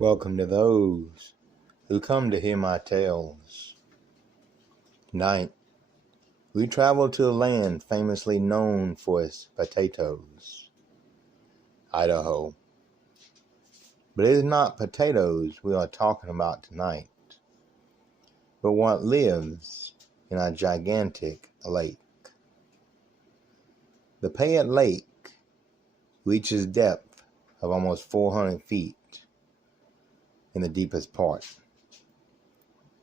Welcome to those who come to hear my tales. Tonight, we travel to a land famously known for its potatoes, Idaho. But it is not potatoes we are talking about tonight, but what lives in a gigantic lake. The Payette Lake reaches depth of almost 400 feet in the deepest part.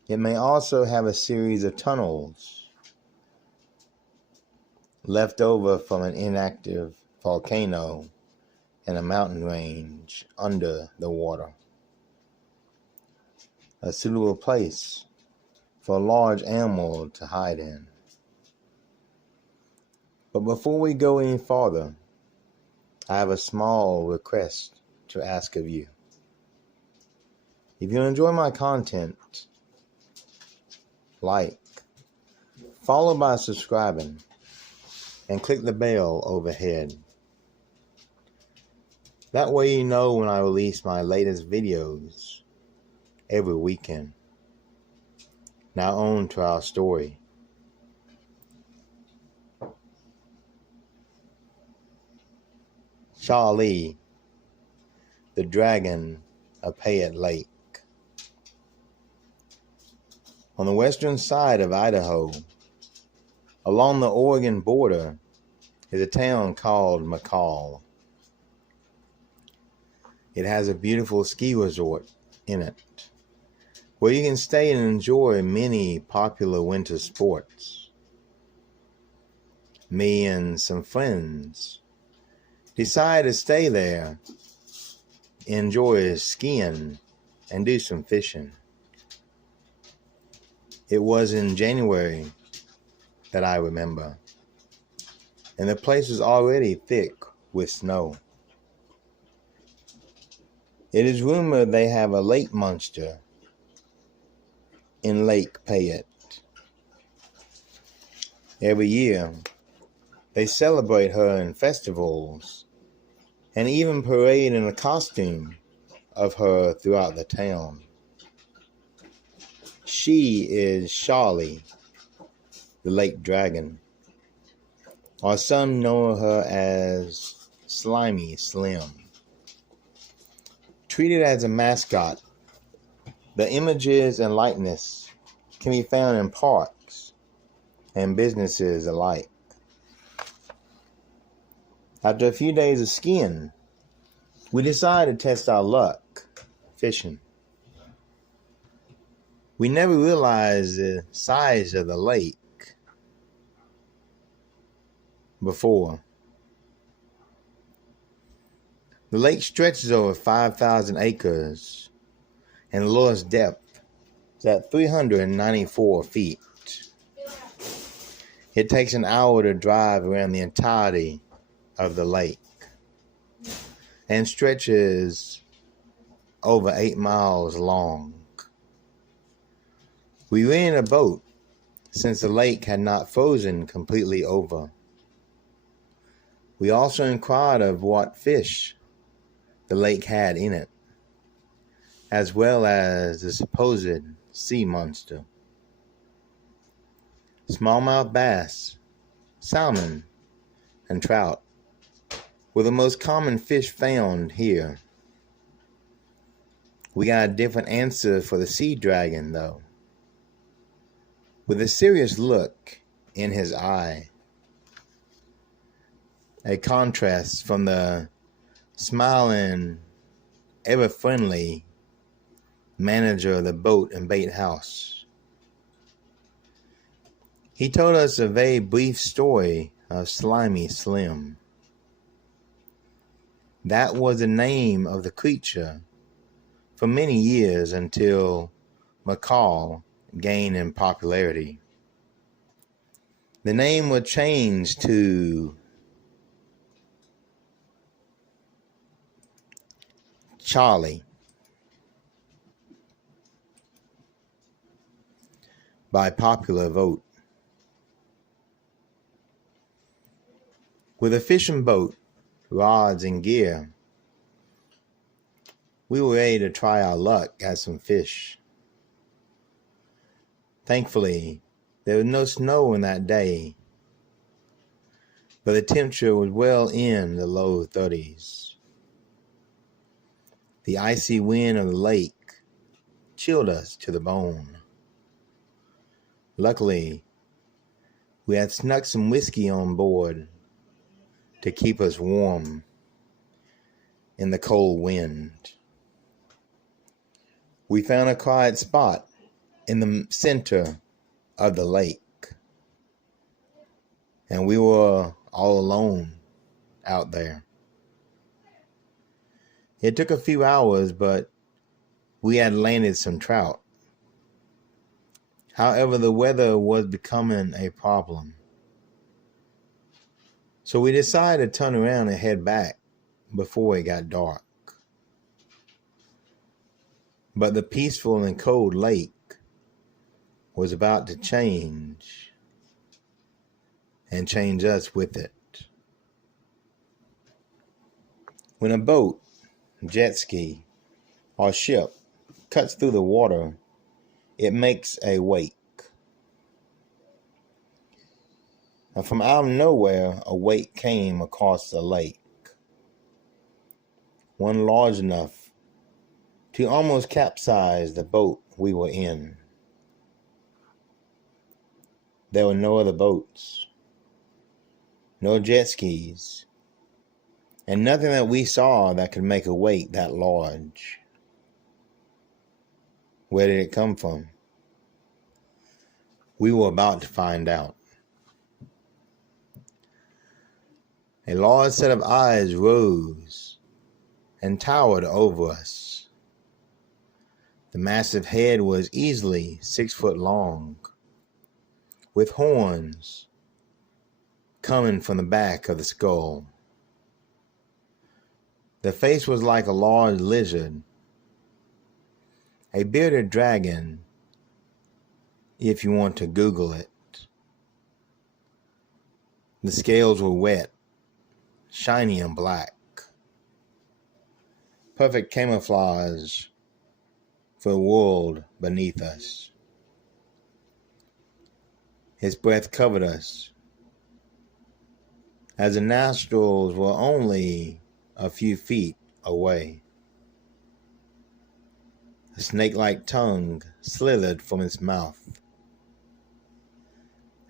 It may also have a series of tunnels left over from an inactive volcano and a mountain range under the water. A suitable place for a large animal to hide in. But before we go any farther, I have a small request to ask of you. If you enjoy my content, like, follow by subscribing, and click the bell overhead. That way you know when I release my latest videos every weekend. Now on to our story. Sharlie, the dragon of Payette Lake. On the western side of Idaho, along the Oregon border, is a town called McCall. It has a beautiful ski resort in it, where you can stay and enjoy many popular winter sports. Me and some friends decided to stay there, enjoy skiing, and do some fishing. It was in January that I remember, and the place was already thick with snow. It is rumored they have a lake monster in Lake Payette. Every year, they celebrate her in festivals and even parade in a costume of her throughout the town. She is Sharlie, the lake dragon, or some know her as Slimy Slim. Treated as a mascot, the images and likeness can be found in parks and businesses alike. After a few days of skiing, we decided to test our luck fishing. We never realized the size of the lake before. The lake stretches over 5,000 acres and the lowest depth is at 394 feet. It takes an hour to drive around the entirety of the lake and stretches over 8 miles long. We rented a boat since the lake had not frozen completely over. We also inquired of what fish the lake had in it, as well as the supposed sea monster. Smallmouth bass, salmon, and trout were the most common fish found here. We got a different answer for the sea dragon, though, with a serious look in his eye. A contrast from the smiling, ever-friendly manager of the boat and bait house. He told us a very brief story of Slimy Slim. That was the name of the creature for many years until McCall gained in popularity. The name was changed to Sharlie by popular vote. With a fishing boat, rods, and gear, We were ready to try our luck at some fish. Thankfully, there was no snow in that day, but the temperature was well in the low 30s. The icy wind of the lake chilled us to the bone. Luckily, we had snuck some whiskey on board to keep us warm in the cold wind. We found a quiet spot in the center of the lake, and we were all alone out there. It took a few hours, but we had landed some trout. However, the weather was becoming a problem, so we decided to turn around and head back before it got dark. But the peaceful and cold lake was about to change, and change us with it. When a boat, jet ski, or ship cuts through the water, it makes a wake. And from out of nowhere, a wake came across the lake, one large enough to almost capsize the boat we were in. There were no other boats, no jet skis, and nothing that we saw that could make a wake that large. Where did it come from? We were about to find out. A large set of eyes rose and towered over us. The massive head was easily 6 foot long, with horns coming from the back of the skull. The face was like a large lizard, a bearded dragon, if you want to Google it. The scales were wet, shiny and black. Perfect camouflage for the world beneath us. His breath covered us, as the nostrils were only a few feet away. A snake-like tongue slithered from its mouth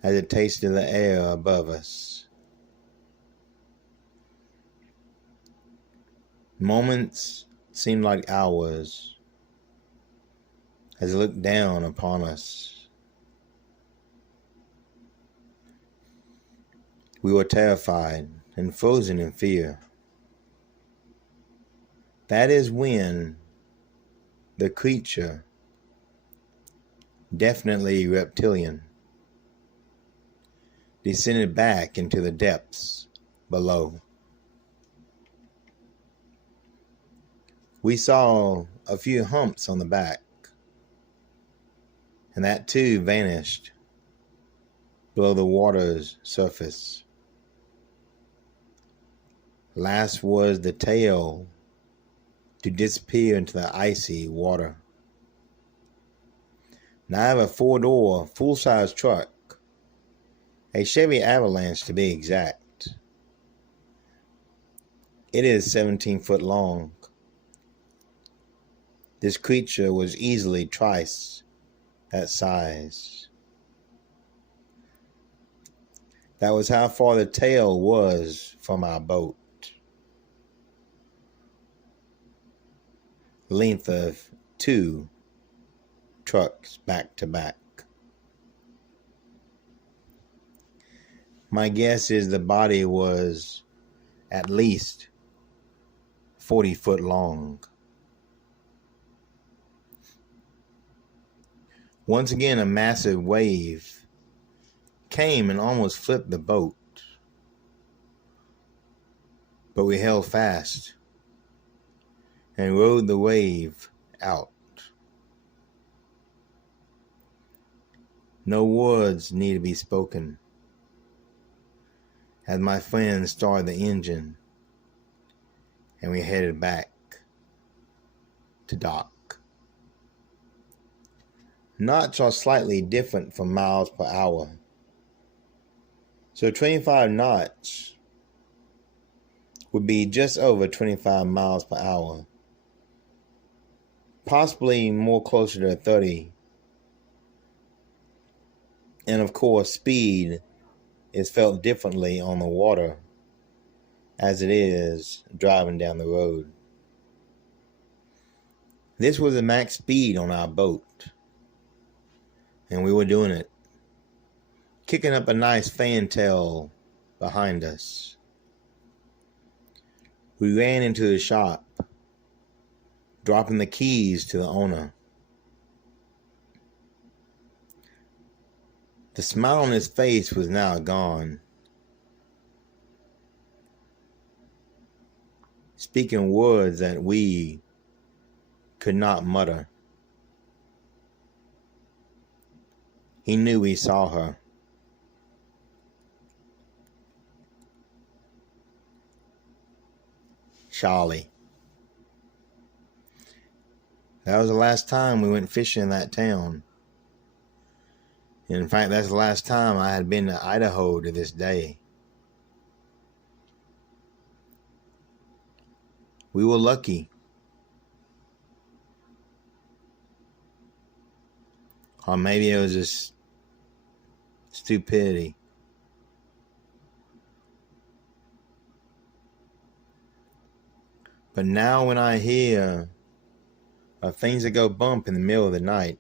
as it tasted the air above us. Moments seemed like hours as it looked down upon us. We were terrified and frozen in fear. That is when the creature, definitely reptilian, descended back into the depths below. We saw a few humps on the back, and that too vanished below the water's surface. Last was the tail to disappear into the icy water. Now I have a 4-door, full-size truck, a Chevy Avalanche to be exact. It is 17 foot long. This creature was easily twice that size. That was how far the tail was from our boat. Length of 2 trucks back to back. My guess is the body was at least 40 foot long. Once again, a massive wave came and almost flipped the boat, but we held fast and rode the wave out. No words need to be spoken as my friend started the engine and we headed back. to dock. Knots are slightly different from miles per hour. So 25 knots would be just over 25 miles per hour. Possibly more closer to 30. And of course, speed is felt differently on the water as it is driving down the road. This was the max speed on our boat, and we were doing it, kicking up a nice fantail behind us. We ran into the shop, dropping the keys to the owner. The smile on his face was now gone, speaking words that we could not mutter. He knew we saw her. Sharlie. That was the last time we went fishing in that town. In fact, that's the last time I had been to Idaho to this day. We were lucky. Or maybe it was just stupidity. But now when I hear of things that go bump in the middle of the night,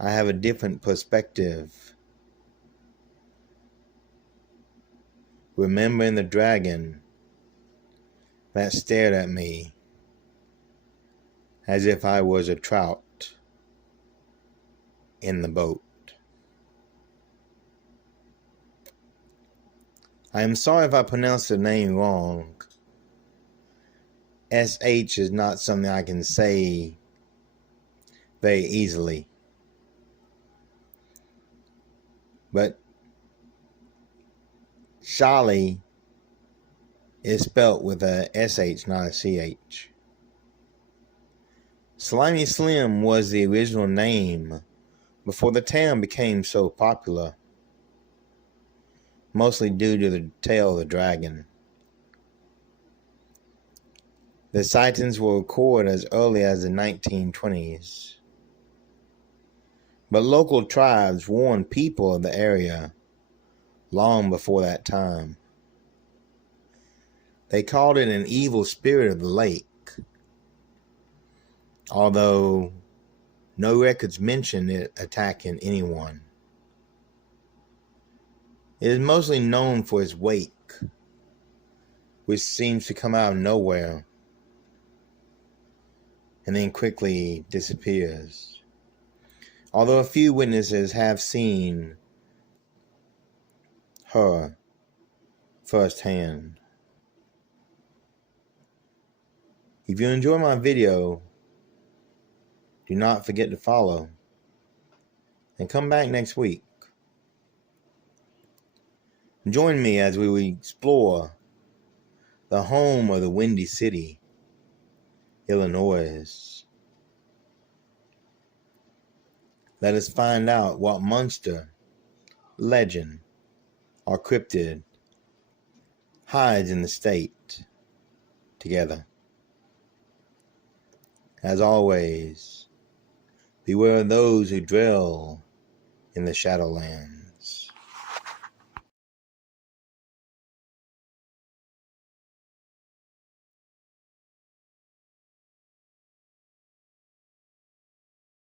I have a different perspective. Remembering the dragon that stared at me as if I was a trout in the boat. I am sorry if I pronounced the name wrong. SH is not something I can say very easily. But Sharlie is spelt with a SH, not a CH. Slimy Slim was the original name before the town became so popular, mostly due to the tail of the dragon. The sightings were recorded as early as the 1920s. But local tribes warned people of the area long before that time. They called it an evil spirit of the lake, although no records mention it attacking anyone. It is mostly known for its wake, which seems to come out of nowhere and then quickly disappears. Although a few witnesses have seen her firsthand. If you enjoy my video, do not forget to follow and come back next week. Join me as we explore the home of the Windy City, Illinois. Let us find out what monster, legend, or cryptid hides in the state together. As always, beware of those who dwell in the Shadowlands.